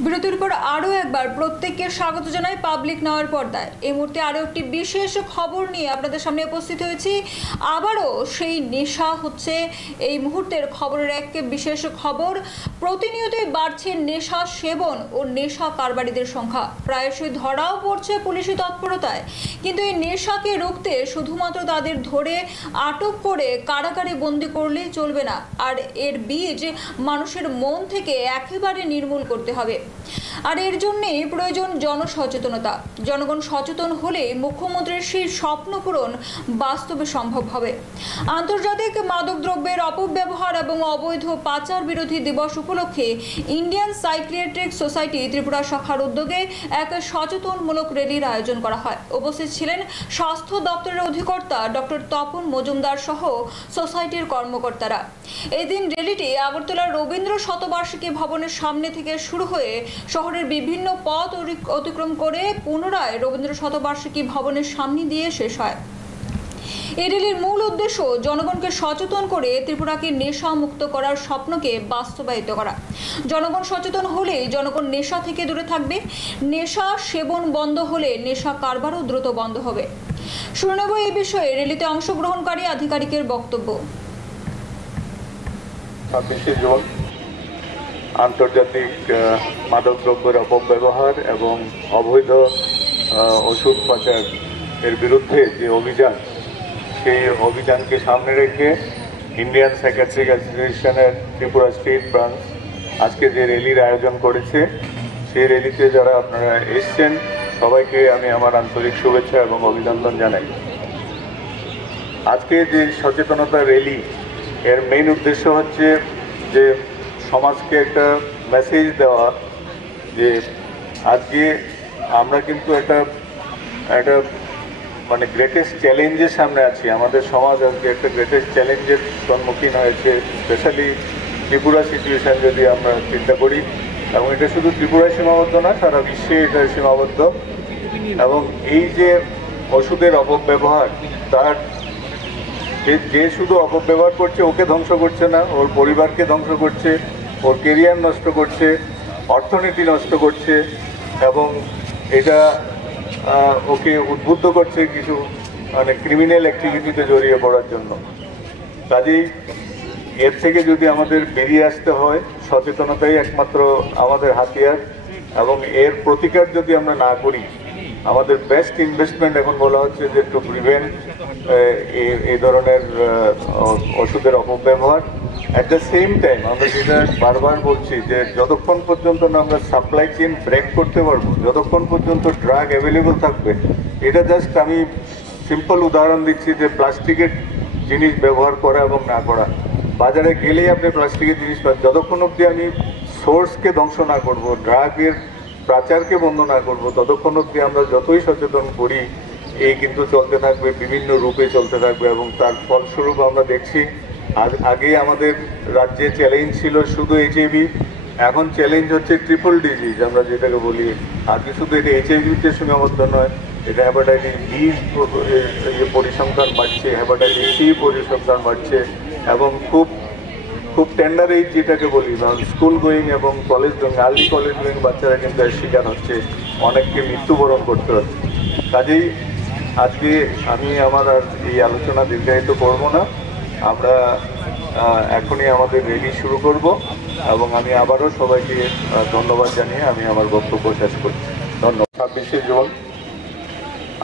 বিরতির পর আরও একবার প্রত্যেককে স্বাগত জানাই পাবলিক নাওয়ার পর্দায়। এই মুহূর্তে আরও একটি বিশেষ খবর নিয়ে আপনাদের সামনে উপস্থিত হয়েছি। আবারও সেই নেশা হচ্ছে এই মুহূর্তের খবরের এক বিশেষ খবর। প্রতিনিয়তই বাড়ছে নেশা সেবন ও নেশা কারবারিদের সংখ্যা, প্রায়শই ধরাও পড়ছে পুলিশি তৎপরতায়। কিন্তু এই নেশাকে রুখতে শুধুমাত্র তাদের ধরে আটক করে কারাগারে বন্দি করলেই চলবে না, আর এর বীজ মানুষের মন থেকে একেবারে নির্মূল করতে হবে। আর এর জন্যে প্রয়োজন জনসচেতনতা। জনগণ সচেতন হলে মুখ্যমন্ত্রীর সেই স্বপ্ন পূরণ বাস্তবে সম্ভব হবে। আন্তর্জাতিক মাদকদ্রব্যের অপব্যবহার এবং অবৈধ পাচার বিরোধী দিবস উপলক্ষে ইন্ডিয়ান সাইকিয়াট্রিক সোসাইটি ত্রিপুরা শাখার উদ্যোগে এক সচেতনমূলক র্যালির আয়োজন করা হয়। উপস্থিত ছিলেন স্বাস্থ্য দপ্তরের অধিকর্তা ডক্টর তপন মজুমদার সহ সোসাইটির কর্মকর্তারা। এদিন র্যালিটি আগরতলার রবীন্দ্র শতবার্ষিকী ভবনের সামনে থেকে শুরু হয়ে শহরের বিভিন্ন পথ অতিক্রম করে পুনরায় রবীন্দ্র শতবার্ষিকী ভবনের সামনে দিয়ে শেষ হয়। এই র্যালির মূল উদ্দেশ্য জনগণকে সচেতন করে ত্রিপুরাকে নেশা মুক্ত করার স্বপ্নকে বাস্তবায়িত করা। জনগণ সচেতন হলে জনগণ নেশা থেকে দূরে থাকবে। নেশা সেবন বন্ধ হলে নেশা কারবারও দ্রুত বন্ধ হবে। শুনে নেব এই বিষয়ে র্যালিতে অংশগ্রহণকারী আধিকারিকের বক্তব্য। আন্তর্জাতিক মাদকদ্রব্যের অপব্যবহার এবং অবৈধ ওষুধ পাচার এর বিরুদ্ধে যে অভিযান, সেই অভিযানকে সামনে রেখে ইন্ডিয়ান সাইকিয়াট্রিক অ্যাসোসিয়েশনের ত্রিপুরা স্টেট ব্রাঞ্চ আজকে যে র্যালির আয়োজন করেছে, সেই র্যালিতে যারা আপনারা এসছেন সবাইকে আমি আমার আন্তরিক শুভেচ্ছা এবং অভিনন্দন জানাই। আজকে যে সচেতনতা র্যালি, এর মেইন উদ্দেশ্য হচ্ছে যে সমাজকে একটা মেসেজ দেওয়া যে আজকে আমরা কিন্তু একটা মানে গ্রেটেস্ট চ্যালেঞ্জের সামনে আছি। আমাদের সমাজ আজকে একটা গ্রেটেস্ট চ্যালেঞ্জের সম্মুখীন হয়েছে, স্পেশালি ত্রিপুরা সিচুয়েশান যদি আমরা চিন্তা করি। এবং এটা শুধু ত্রিপুরায় সীমাবদ্ধ না, সারা বিশ্বে এটা সীমাবদ্ধ। এবং এই যে ওষুধের অপব্যবহার, তার যে শুধু অপব্যবহার করছে ওকে ধ্বংস করছে না, ওর পরিবারকে ধ্বংস করছে, ওর কেরিয়ার নষ্ট করছে, অর্থনীতি নষ্ট করছে এবং এটা ওকে উদ্বুদ্ধ করছে কিছু মানে ক্রিমিনাল অ্যাক্টিভিটিতে জড়িয়ে পড়ার জন্য। কাজেই এর থেকে যদি আমাদের বেরিয়ে আসতে হয়, সচেতনতাই একমাত্র আমাদের হাতিয়ার। এবং এর প্রতিকার যদি আমরা না করি, আমাদের বেস্ট ইনভেস্টমেন্ট এখন বলা হচ্ছে যে টু প্রিভেন্ট এই ধরনের ওষুধের অপব্যবহার। অ্যাট দ্য সেম টাইম আমরা যেটা বারবার বলছি যে যতক্ষণ পর্যন্ত না আমরা সাপ্লাই চেইন ব্রেক করতে পারবো, যতক্ষণ পর্যন্ত ড্রাগ অ্যাভেলেবল থাকবে, এটা জাস্ট আমি সিম্পল উদাহরণ দিচ্ছি যে প্লাস্টিকের জিনিস ব্যবহার করা এবং না করা। বাজারে গেলেই আপনি প্লাস্টিকের জিনিস পান। যতক্ষণ অবধি আমি সোর্সকে ধ্বংস না করবো, ড্রাগের পাচারকে বন্ধ না করবো, ততক্ষণ অবধি আমরা যতই সচেতন করি এই কিন্তু চলতে থাকবে, বিভিন্ন রূপে চলতে থাকবে। এবং তার ফলস্বরূপ আমরা দেখছি আগে আমাদের রাজ্যে চ্যালেঞ্জ ছিল শুধু এইচআইভি, এখন চ্যালেঞ্জ হচ্ছে ট্রিপল ডিজিজ আমরা যেটাকে বলি। আগে শুধু এটা এইচআইভিতে সীমাবদ্ধ নয়, এটা হ্যাপাটাইটিস বি পরিসংখ্যান বাড়ছে, হ্যাপাটাইটিস সি পরিসংখ্যান বাড়ছে এবং খুব টেন্ডার এইজ যেটাকে বলি, স্কুল গোয়িং এবং college going, early college going বাচ্চারা কিন্তু এর শিকার হচ্ছে, অনেককে মৃত্যুবরণ করতে হচ্ছে। কাজেই আজকে আমি আমার আর এই আলোচনা দীর্ঘায়িত করব না, আমরা এখনই আমাদের র্যালি শুরু করব এবং আমি আবারও সবাইকে ধন্যবাদ জানিয়ে আমি আমার বক্তব্য শেষ করছি। ধন্যবাদ। 26শে জুন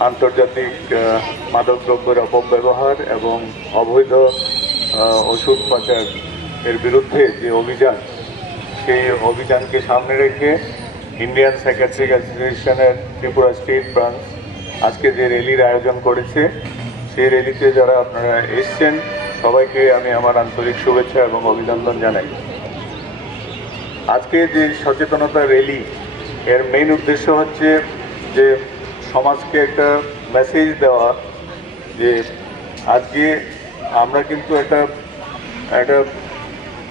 আন্তর্জাতিক মাদকদ্রব্যের অপব্যবহার এবং অবৈধ ওষুধ পাচার এর বিরুদ্ধে যে অভিযান, সেই অভিযানকে সামনে রেখে ইন্ডিয়ান সাইকিয়াট্রিক অ্যাসোসিয়েশনের ত্রিপুরা স্টেট ব্রাঞ্চ আজকে যে র্যালির আয়োজন করেছে, সেই র্যালিতে যারা আপনারা এসছেন সবাইকে আমি আমার আন্তরিক শুভেচ্ছা এবং অভিনন্দন জানাই। আজকে যে সচেতনতা র্যালি, এর মেইন উদ্দেশ্য হচ্ছে যে সমাজকে একটা মেসেজ দেওয়া যে আজকে আমরা কিন্তু একটা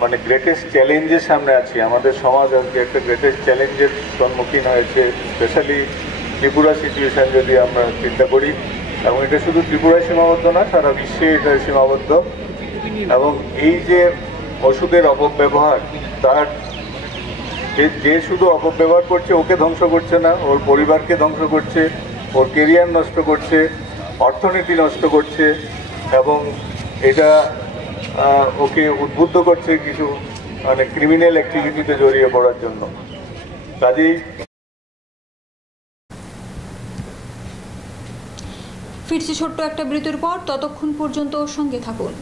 মানে গ্রেটেস্ট চ্যালেঞ্জের সামনে আছি। আমাদের সমাজ আজকে একটা গ্রেটেস্ট চ্যালেঞ্জের সম্মুখীন হয়েছে, স্পেশালি ত্রিপুরা সিচুয়েশান যদি আমরা চিন্তা করি। এবং এটা শুধু ত্রিপুরায় সীমাবদ্ধ না, সারা বিশ্বে এটা সীমাবদ্ধ। এবং এই যে ওষুধের অপব্যবহার, তার যে শুধু অপব্যবহার করছে ওকে ধ্বংস করছে না, ওর পরিবারকে ধ্বংস করছে, ওর কেরিয়ার নষ্ট করছে, অর্থনীতি নষ্ট করছে এবং এটা ওকে উদ্বুদ্ধ করছে কিছু মানে ক্রিমিনাল অ্যাক্টিভিটিতে জড়িয়ে পড়ার জন্য। কাজেই ফিরছি ছোট্ট একটা বিরতির পর, ততক্ষণ পর্যন্ত সঙ্গে থাকুন।